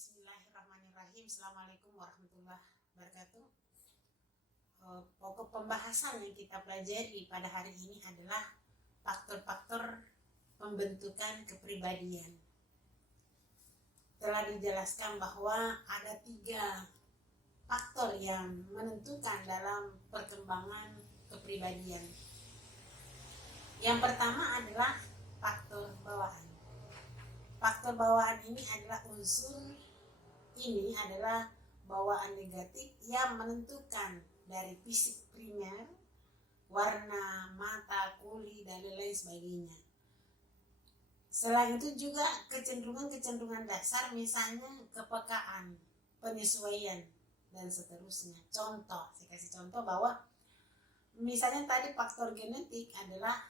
Bismillahirrahmanirrahim. Assalamualaikum warahmatullahi wabarakatuh. Pokok pembahasan yang kita pelajari pada hari ini adalah faktor-faktor pembentukan kepribadian. Telah dijelaskan bahwa ada 3 faktor yang menentukan dalam perkembangan kepribadian. Yang pertama adalah faktor bawaan. Faktor bawaan ini adalah bawaan negatif yang menentukan dari fisik primer, warna, mata, kulit, dan lain sebagainya. Selain itu juga kecenderungan dasar, misalnya kepekaan, penyesuaian, dan seterusnya. Contoh, saya kasih contoh bahwa misalnya tadi faktor genetik adalah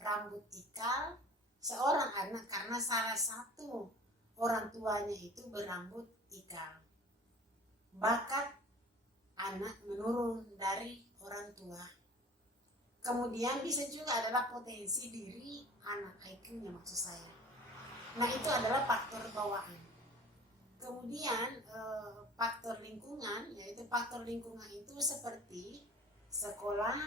rambut ikal seorang anak karena salah satu orang tuanya itu berambut ikal. Bakat anak menurun dari orang tua. Kemudian bisa juga adalah potensi diri anak, IQ-nya maksud saya. Nah, itu adalah faktor bawaan. Kemudian faktor lingkungan, yaitu faktor lingkungan itu seperti sekolah,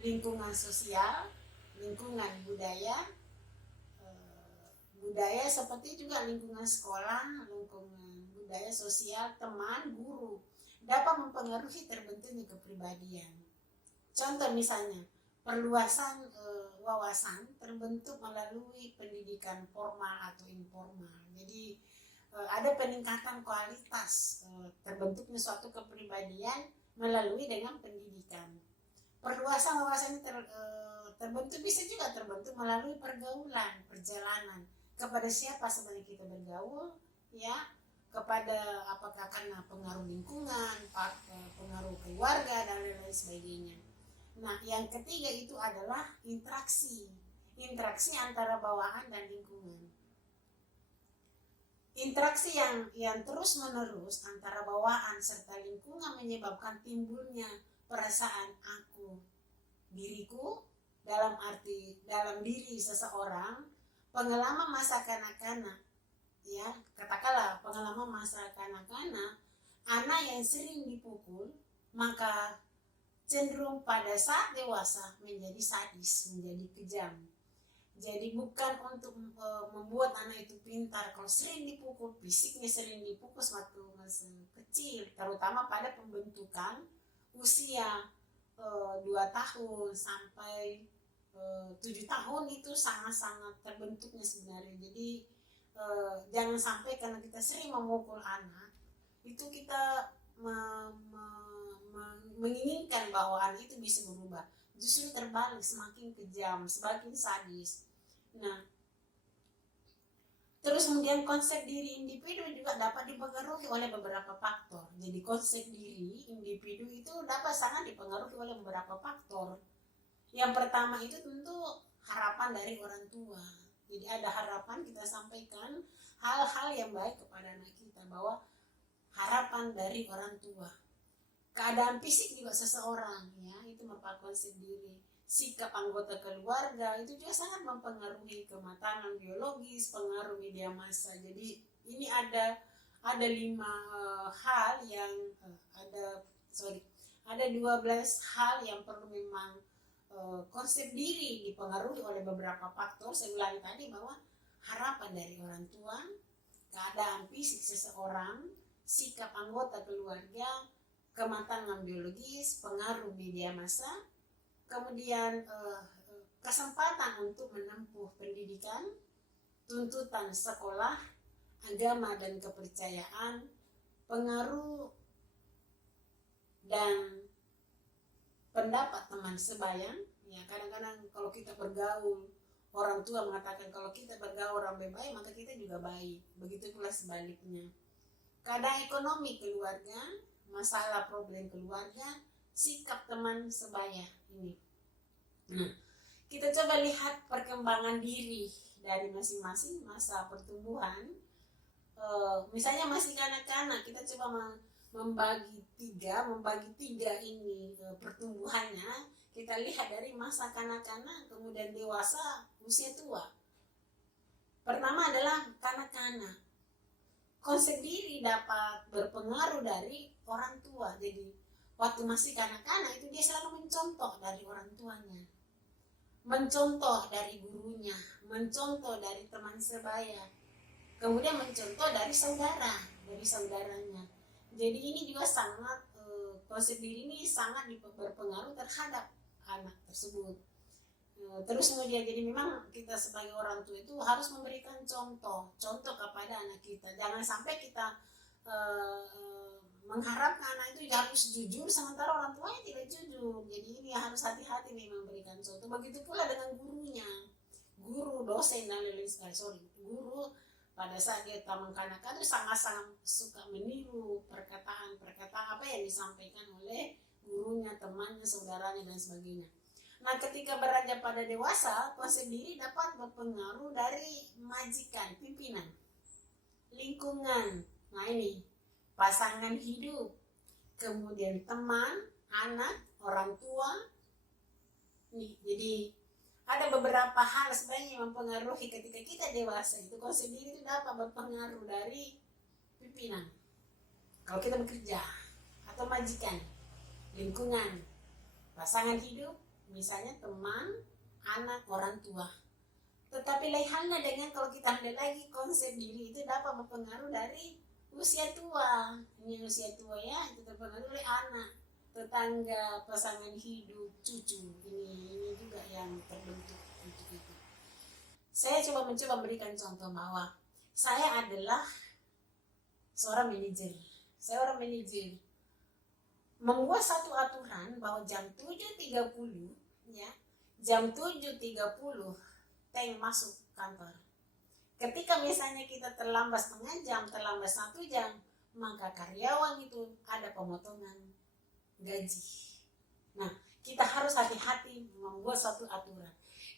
lingkungan sosial, lingkungan budaya seperti juga lingkungan sekolah, lingkungan budaya sosial, teman, guru dapat mempengaruhi terbentuknya kepribadian. Contoh misalnya, perluasan wawasan terbentuk melalui pendidikan formal atau informal. Jadi ada peningkatan kualitas terbentuknya suatu kepribadian melalui dengan pendidikan. Perluasan wawasan terbentuk bisa juga terbentuk melalui pergaulan, perjalanan. Kepada siapa sebenarnya kita bergaul, ya, kepada apakah karena pengaruh lingkungan, pengaruh keluarga, dan lain sebagainya. Nah, yang ketiga itu adalah interaksi antara bawaan dan lingkungan. Interaksi yang terus menerus antara bawaan serta lingkungan menyebabkan timbulnya perasaan aku, diriku, dalam diri seseorang, pengalaman masa kanak-kanak, ya, katakanlah pengalaman masa kanak-kanak, anak yang sering dipukul, maka cenderung pada saat dewasa menjadi sadis, menjadi kejam. Jadi bukan untuk membuat anak itu pintar. Kalau sering dipukul, fisiknya sering dipukul waktu masih kecil, terutama pada pembentukan usia 2 tahun sampai 7 tahun itu sangat-sangat terbentuknya sebenarnya. Jadi jangan sampai karena kita sering memukul anak itu kita menginginkan bahwa anak itu bisa berubah. Justru terbalik, semakin kejam, semakin sadis. Nah, terus kemudian konsep diri individu juga dapat dipengaruhi oleh beberapa faktor. Jadi konsep diri individu itu dapat sangat dipengaruhi oleh beberapa faktor. Yang pertama itu tentu harapan dari orang tua. Jadi ada harapan, kita sampaikan hal-hal yang baik kepada anak kita, bahwa harapan dari orang tua. Keadaan fisik juga seseorang, ya, itu merupakan konsep diri. Sikap anggota keluarga itu juga sangat mempengaruhi kematangan biologis, pengaruh media massa. Jadi ini ada 5 hal yang ada 12 hal yang perlu memang konsep diri dipengaruhi oleh beberapa faktor. Saya ulangi tadi bahwa harapan dari orang tua, keadaan fisik seseorang, sikap anggota keluarga, kematangan biologis, pengaruh media massa, kemudian kesempatan untuk menempuh pendidikan, tuntutan sekolah, agama dan kepercayaan, pengaruh dan pendapat teman sebayang. Ya, kadang-kadang kalau kita bergaul, orang tua mengatakan kalau kita bergaul orang baik, maka kita juga baik. Begitu pula sebaliknya. Keadaan ekonomi keluarga, masalah problem keluarga, sikap teman sebaya ini. Nah, kita coba lihat perkembangan diri dari masing-masing masa pertumbuhan. Misalnya masih kanak-kanak, kita coba membagi tiga ini pertumbuhannya. Kita lihat dari masa kanak-kanak, kemudian dewasa, usia tua. Pertama adalah kanak-kanak. konsep diri dapat berpengaruh dari orang tua. Jadi waktu masih kanak-kanak itu dia selalu mencontoh dari orang tuanya, mencontoh dari gurunya, mencontoh dari teman sebaya, kemudian mencontoh dari saudaranya. Jadi ini juga sangat konsep diri ini sangat berpengaruh terhadap anak tersebut. Terus kemudian jadi memang kita sebagai orang tua itu harus memberikan contoh kepada anak kita. Jangan sampai kita mengharapkan anak itu harus jujur sementara orang tuanya tidak jujur. Jadi ini harus hati-hati nih memberikan contoh. Begitu pula dengan gurunya, guru, dosen dan lain-lain. Guru pada saat dia taman kanak-kanak itu sangat-sangat suka meniru perkataan apa yang disampaikan oleh gurunya, temannya, saudaranya dan sebagainya. Nah, ketika beranjak pada dewasa, konsep diri dapat berpengaruh dari majikan, pimpinan, lingkungan. Nah ini, pasangan hidup, kemudian teman, anak, orang tua. Nih, jadi ada beberapa hal sebenarnya yang mempengaruhi ketika kita dewasa. Itu konsep diri itu dapat berpengaruh dari pimpinan. Kalau kita bekerja, atau majikan, lingkungan, pasangan hidup, misalnya teman, anak, orang tua. Tetapi lain halnya dengan kalau kita ada lagi konsep diri itu dapat berpengaruh dari usia tua. Ini usia tua ya, itu terpengaruh oleh anak, tetangga, pasangan hidup, cucu. Ini juga yang terbentuk untuk itu. Saya mencoba memberikan contoh bahwa saya adalah seorang manajer. Saya orang manajer. Membuat satu aturan bahwa jam 7.30 ya, jam 7.30 tank masuk kantor. Ketika misalnya kita terlambat setengah jam, terlambat 1 jam, maka karyawan itu ada pemotongan gaji. Nah, kita harus hati-hati membuat satu aturan.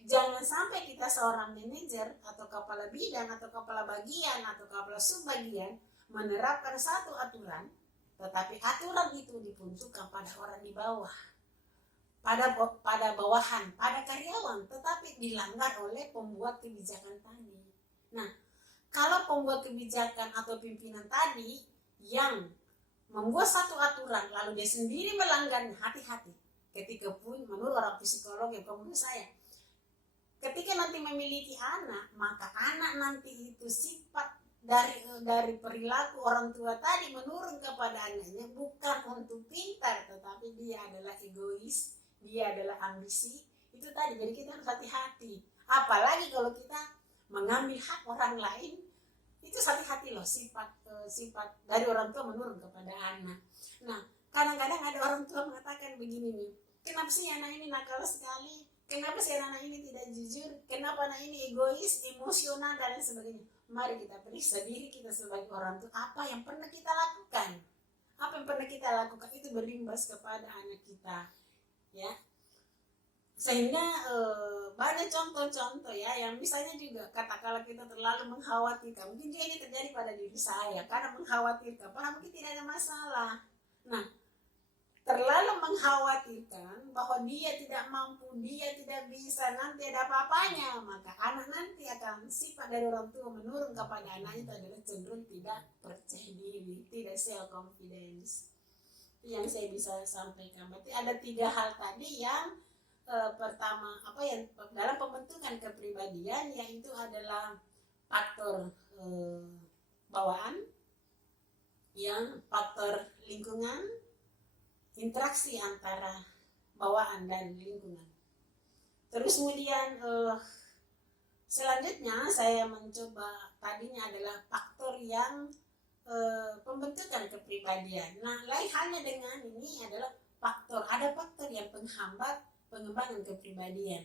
Jangan sampai kita seorang manajer atau kepala bidang atau kepala bagian atau kepala subbagian menerapkan satu aturan, tetapi aturan itu diperuntukkan pada orang di bawah, pada bawahan, pada karyawan, tetapi dilanggar oleh pembuat kebijakan tadi. Nah, kalau pembuat kebijakan atau pimpinan tadi yang membuat satu aturan lalu dia sendiri melanggarnya, hati-hati. Ketika pun menurut orang psikolog yang menurut saya, ketika nanti memiliki anak, maka anak nanti itu sifat dari perilaku orang tua tadi menurun kepada anaknya, bukan untuk pintar, tetapi dia adalah egois, dia adalah ambisi. Itu tadi, jadi kita harus hati-hati. Apalagi kalau kita mengambil hak orang lain, itu hati-hati loh, sifat dari orang tua menurun kepada anak. Nah, kadang-kadang ada orang tua mengatakan begini nih, kenapa sih anak ini nakal sekali? Kenapa sih anak ini tidak jujur? Kenapa anak ini egois, emosional, dan lain sebagainya? Mari kita periksa diri kita sebagai orang tua. Apa yang pernah kita lakukan? Apa yang pernah kita lakukan itu berimbas kepada anak kita, ya. Sehingga banyak contoh-contoh ya, yang misalnya juga katakanlah kita terlalu mengkhawatirkan. Mungkin juga ini terjadi pada diri saya, karena mengkhawatirkan, padahal mungkin tidak ada masalah. Nah, terlalu mengkhawatirkan bahwa dia tidak mampu, dia tidak bisa, nanti ada apa-apanya, maka anak nanti akan sifat dari orang tua menurun kepada anaknya itu adalah cenderung tidak percaya diri, tidak self confidence. Yang saya bisa sampaikan, berarti ada 3 hal tadi yang pertama yang dalam pembentukan kepribadian, yaitu adalah faktor bawaan, yang faktor lingkungan, interaksi antara bawaan dan lingkungan. Terus kemudian selanjutnya saya mencoba tadinya adalah faktor yang pembentukan kepribadian. Nah, lain halnya dengan ini adalah ada faktor yang penghambat pengembangan kepribadian.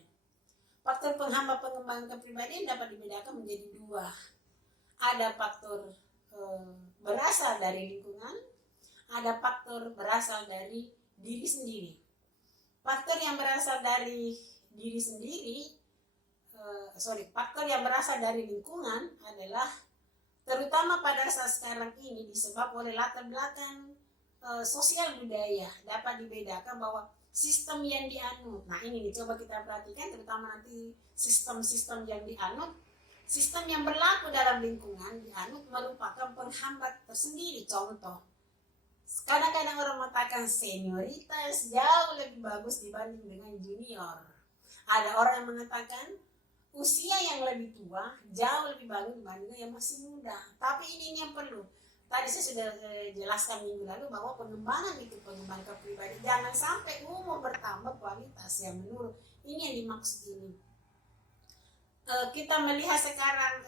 Faktor penghambat pengembangan kepribadian dapat dibedakan menjadi 2. Ada faktor berasal dari lingkungan, ada faktor berasal dari diri sendiri. Faktor yang berasal dari diri sendiri, faktor yang berasal dari lingkungan adalah terutama pada saat sekarang ini disebabkan oleh latar belakang sosial budaya. Dapat dibedakan bahwa sistem yang dianut, nah ini nih coba kita perhatikan, terutama nanti sistem-sistem yang dianut Sistem yang berlaku dalam lingkungan dianut merupakan penghambat tersendiri. Contoh, kadang-kadang orang mengatakan senioritas jauh lebih bagus dibanding dengan junior. Ada orang yang mengatakan usia yang lebih tua jauh lebih bagus dibanding yang masih muda. Tapi ini yang perlu. Tadi saya sudah jelaskan minggu lalu bahwa pengembangan itu pengembangan kepribadian. Jangan sampai umur bertambah kualitas yang menurun. Ini yang dimaksud ini. Kita melihat sekarang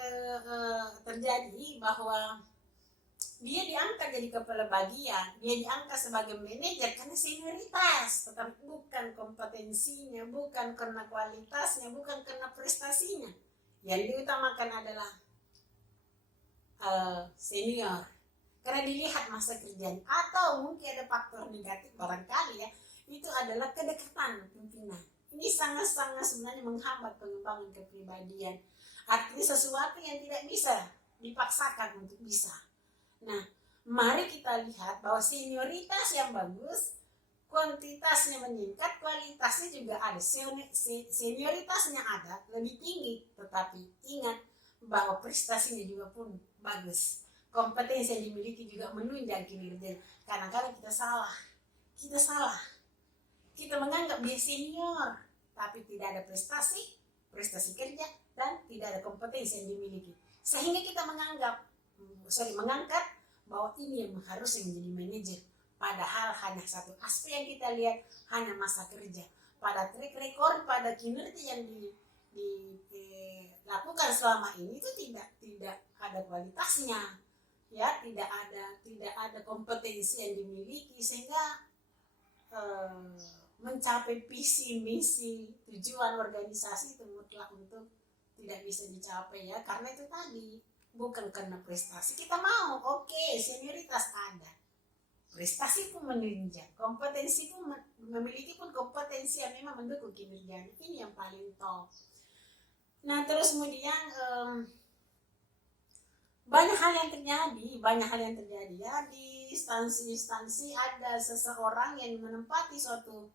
terjadi bahwa dia diangkat jadi kepala bagian, dia diangkat sebagai manajer karena senioritas, tetapi bukan kompetensinya, bukan karena kualitasnya, bukan karena prestasinya. Yang diutamakan adalah senior, karena dilihat masa kerjanya, atau mungkin ada faktor negatif barangkali ya, itu adalah kedekatan pimpinan. Ini sangat-sangat sebenarnya menghambat pengembangan kepribadian. Artinya sesuatu yang tidak bisa dipaksakan untuk bisa. Nah, mari kita lihat bahwa senioritas yang bagus, kuantitasnya meningkat, kualitasnya juga ada. Senioritasnya ada, lebih tinggi, tetapi ingat bahwa prestasinya juga pun bagus. Kompetensi yang dimiliki juga menunjang kinerja. Kadang-kadang kita salah. Kita menganggap dia senior, tapi tidak ada prestasi kerja, dan tidak ada kompetensi yang dimiliki. Sehingga kita mengangkat bahwa ini yang harusnya menjadi manajer. Padahal hanya satu aspek yang kita lihat, hanya masa kerja. Pada track record, pada kinerja yang dilakukan selama ini itu tidak ada kualitasnya, ya, tidak ada kompetensi yang dimiliki, sehingga mencapai visi misi tujuan organisasi itu mutlak untuk tidak bisa dicapai, ya, karena itu tadi bukan karena prestasi. Kita mau senioritas ada, prestasi pun menunjang, kompetensi pun memiliki pun kompetensi yang memang mendukung kinerja. Ini yang paling top. Nah, terus kemudian banyak hal yang terjadi ya, di instansi ada seseorang yang menempati suatu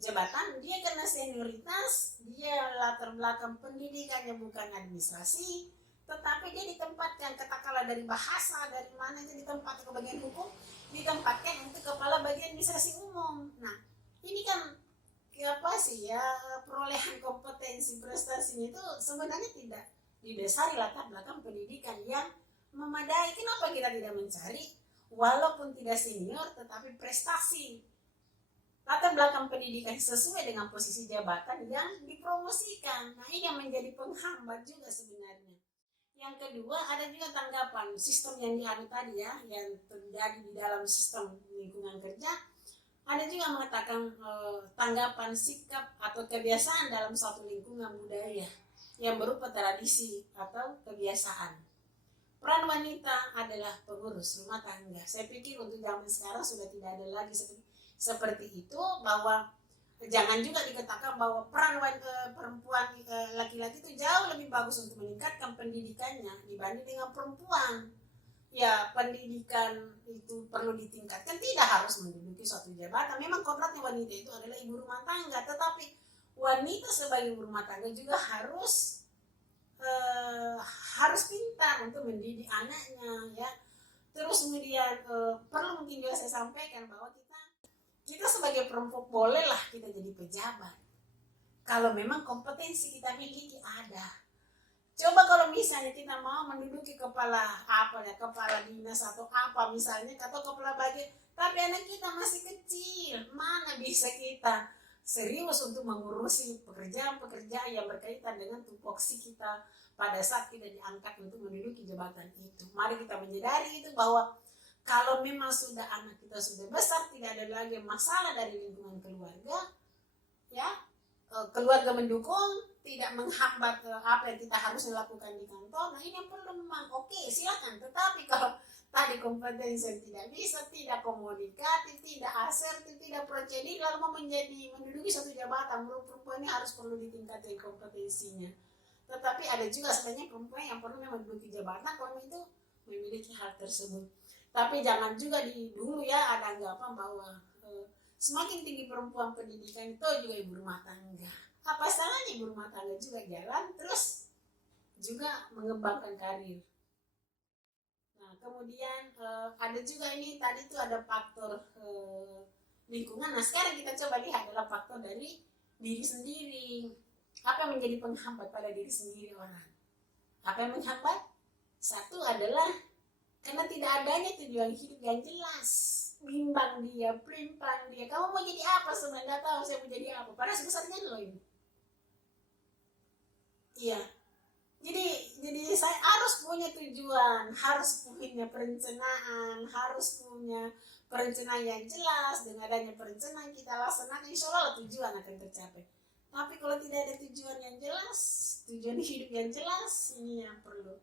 jabatan, dia karena senioritas, dia latar belakang pendidikannya bukan administrasi, tetapi dia ditempatkan, katakanlah dari bahasa, dari mana itu ditempatkan ke bagian hukum, ditempatkan untuk kepala bagian administrasi umum. Nah, ini kan perolehan kompetensi prestasinya itu sebenarnya tidak didasari latar belakang pendidikan yang memadai. Kenapa kita tidak mencari walaupun tidak senior tetapi prestasi, latar belakang pendidikan sesuai dengan posisi jabatan yang dipromosikan. Nah, ini yang menjadi penghambat juga sebenarnya. Yang kedua, ada juga tanggapan sistem yang diadu tadi ya, yang terjadi di dalam sistem lingkungan kerja. Ada juga mengatakan tanggapan sikap atau kebiasaan dalam suatu lingkungan budaya yang berupa tradisi atau kebiasaan. Peran wanita adalah pengurus rumah tangga. Saya pikir untuk zaman sekarang sudah tidak ada lagi seperti itu, bahwa jangan juga dikatakan bahwa peran perempuan laki-laki itu jauh lebih bagus untuk meningkatkan pendidikannya dibanding dengan perempuan. Ya, pendidikan itu perlu ditingkatkan, tidak harus menduduki suatu jabatan. Memang kodratnya wanita itu adalah ibu rumah tangga, tetapi wanita sebagai ibu rumah tangga juga harus pintar untuk mendidik anaknya, ya. Terus kemudian perlu mungkin juga saya sampaikan bahwa kita sebagai perempuan bolehlah kita jadi pejabat kalau memang kompetensi kita miliki ada. Coba kalau misalnya kita mau menduduki kepala dinas atau apa misalnya, atau kepala bagian, tapi anak kita masih kecil, mana bisa kita serius untuk mengurusi pekerjaan-pekerjaan yang berkaitan dengan tupoksi kita pada saat kita diangkat untuk menduduki jabatan itu. Mari kita menyadari itu, bahwa kalau memang sudah anak kita sudah besar, tidak ada lagi masalah dari lingkungan keluarga, ya, keluarga mendukung, tidak menghambat apa yang kita harus lakukan di kantor. Nah, ini yang perlu memang silakan. Tetapi kalau tadi kompetensi tidak bisa, tidak komunikatif, tidak asertif, tidak prosedur, lalu mau menduduki satu jabatan, perempuan ini harus perlu ditingkatkan kompetensinya. Tetapi ada juga sebenarnya perempuan yang perlu memang menduduki jabatan kalau itu memiliki hal tersebut. Tapi jangan juga dulu ya ada anggapan bahwa semakin tinggi perempuan pendidikan itu juga ibu rumah tangga. Apa salahnya ibu rumah tangga juga jalan terus juga mengembangkan karir. Nah, kemudian ada juga ini tadi tuh ada faktor lingkungan. Nah, sekarang kita coba lihat adalah faktor dari diri sendiri. Apa yang menjadi penghambat pada diri sendiri orang? Apa yang menghambat? Satu adalah karena tidak adanya tujuan hidup yang jelas. Bimbang dia, pelimpang dia. Kamu mau jadi apa sebenarnya? Nggak tahu saya mau jadi apa. Padahal sebesarnya loh ini. Iya. Jadi saya harus punya tujuan, harus punya perencanaan, harus punya perencanaan yang jelas. Dengan adanya perencanaan kita laksanakan, insya Allah tujuan akan tercapai. Tapi kalau tidak ada tujuan yang jelas, tujuan hidup yang jelas, ini yang perlu.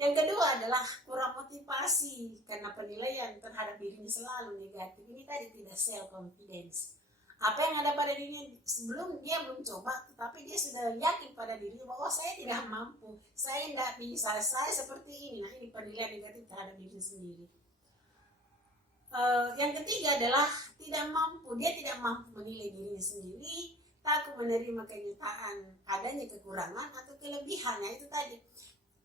Yang kedua adalah kurang motivasi karena penilaian terhadap dirinya selalu negatif. Ini tadi tidak self confidence. Apa yang ada pada dirinya sebelum dia belum coba, tetapi dia sudah yakin pada dirinya bahwa saya tidak mampu, saya tidak bisa, saya seperti ini. Nah, ini penilaian negatif terhadap diri sendiri. Yang ketiga adalah tidak mampu, dia tidak mampu menilai dirinya sendiri, takut menerima kenyataan adanya kekurangan atau kelebihannya. Itu tadi.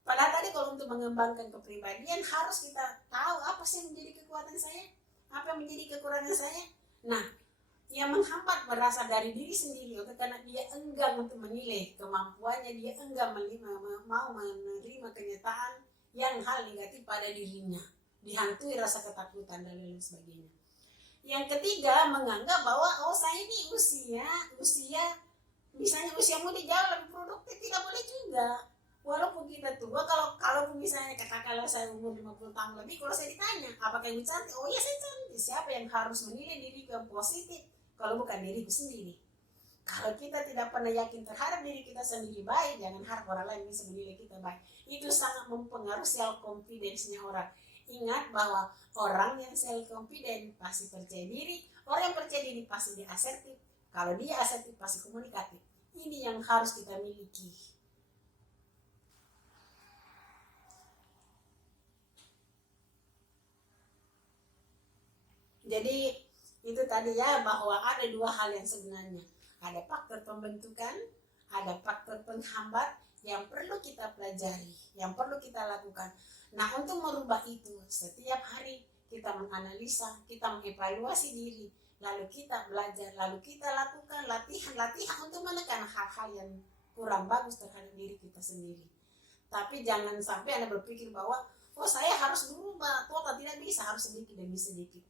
Padahal tadi kalau untuk mengembangkan kepribadian harus kita tahu apa sih yang menjadi kekuatan saya, apa yang menjadi kekurangan saya. Nah, yang menghambat berasal dari diri sendiri, karena dia enggan untuk menilai kemampuannya, dia enggan mau menerima kenyataan yang hal negatif pada dirinya, dihantui rasa ketakutan dan lain sebagainya. Yang ketiga, menganggap bahwa saya ini usia misalnya usia muda jauh lebih produktif. Tidak boleh juga. Walaupun kita tua, kalau misalnya katakanlah saya umur 50 tahun lebih, kalau saya ditanya apakah ibu cantik, oh iya saya cantik. Siapa yang harus menilai diri ke positif kalau bukan diriku sendiri? Kalau kita tidak pernah yakin terhadap diri kita sendiri baik, jangan harap orang lain bisa menilai kita baik. Itu sangat mempengaruhi self confidence-nya orang. Ingat bahwa orang yang self confident pasti percaya diri, orang yang percaya diri pasti dia asertif. Kalau dia asertif pasti komunikatif. Ini yang harus kita miliki. Jadi itu tadi ya, bahwa ada dua hal yang sebenarnya. Ada faktor pembentukan, ada faktor penghambat yang perlu kita pelajari, yang perlu kita lakukan. Nah, untuk merubah itu, setiap hari kita menganalisa, kita mengevaluasi diri, lalu kita belajar, lalu kita lakukan latihan untuk menekan hal-hal yang kurang bagus terhadap diri kita sendiri. Tapi jangan sampai Anda berpikir bahwa saya harus berubah, total tidak bisa, harus sedikit demi sedikit.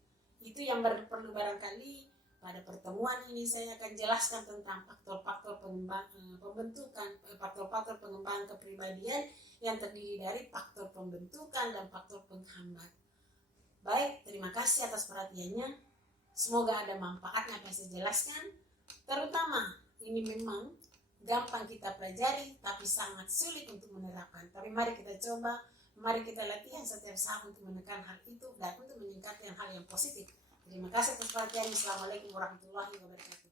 Itu yang perlu barangkali pada pertemuan ini saya akan jelaskan tentang faktor-faktor pembentukan, faktor-faktor pengembangan kepribadian yang terdiri dari faktor pembentukan dan faktor penghambat. Baik, terima kasih atas perhatiannya. Semoga ada manfaatnya apa yang saya jelaskan. Terutama ini memang gampang kita pelajari, tapi sangat sulit untuk menerapkan. Tapi mari kita coba. Mari kita latihan setiap saat untuk menekan hal itu dan untuk meningkatkan hal yang positif. Terima kasih atas perhatiannya. Assalamualaikum warahmatullahi wabarakatuh.